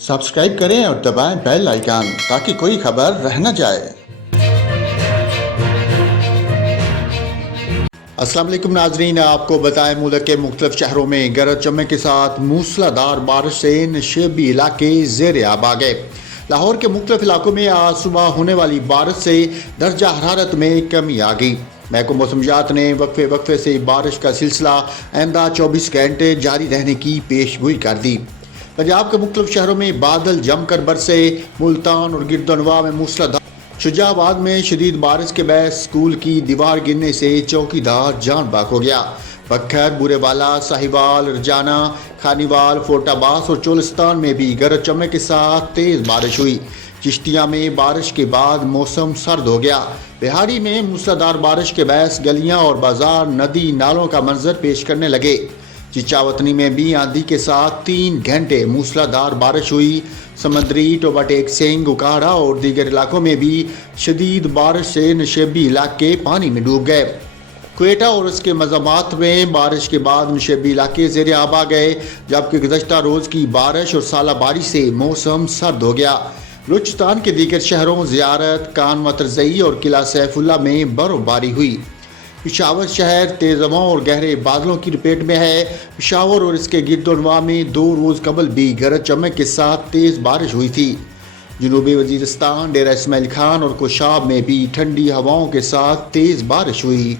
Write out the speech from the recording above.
Subscribe करें और दबाएं बेल आइकन ताकि कोई खबर रह न जाए। अस्सलाम वालेकुम नाजरीन, आपको बताएं मुल्क के मुख्तलिफ शहरों में गरज चमक के साथ मूसलाधार बारिश से नशेबी इलाके ज़ेर आब आ गए। लाहौर के मुख्तलिफ इलाकों में आज सुबह होने वाली बारिश से दर्जा हरारत में कमी आ गई। महकमा मौसमियात ने वक्फे वक्फे से बारिश का सिलसिला आइंदा 24 घंटे जारी रहने की पेशगोई कर दी। पंजाब के मुख्तलिफ शहरों में बादल जमकर बरसे। मुल्तान और गिरदनवा में मूसलाधार, शुजाबाद में शदीद बारिश के बाद स्कूल की दीवार गिरने से चौकीदार जान बाक हो गया। बखर, बुरेवाला, साहिवाल, रजाना, खानीवाल, फोर्टाबास और चोलिस्तान में भी गरज चमक के साथ तेज़ बारिश हुई। चिश्तिया में बारिश के बाद मौसम सर्द हो गया। बिहारी में मूसलाधार बारिश के बाद गलियां और बाजार, नदी नालों का मंजर पेश करने लगे। चिचावतनी में भी आंधी के साथ 3 घंटे मूसलाधार बारिश हुई। समंदरी, टोबाटेक सिंह, उकाड़ा और दीगर इलाकों में भी शदीद बारिश से नशेबी इलाके पानी में डूब गए। क्वेटा और उसके मज़ामात में बारिश के बाद नशेबी इलाके ज़ेर आब आ गए, जबकि गुज़श्ता रोज़ की बारिश और सालाबारी से मौसम सर्द हो गया। बलूचिस्तान के दीगर शहरों ज़ियारत, कान मतरज़ई और किला सैफुल्ला में बर्फबारी हुई। पेशावर शहर तेज़ हवाओं और गहरे बादलों की लपेट में है। पेशावर और इसके गिरदोनवा में 2 रोज़ कबल भी गरज चमक के साथ तेज़ बारिश हुई थी। जनूबी वजीरिस्तान, डेरा इस्माइल खान और कोशाब में भी ठंडी हवाओं के साथ तेज़ बारिश हुई।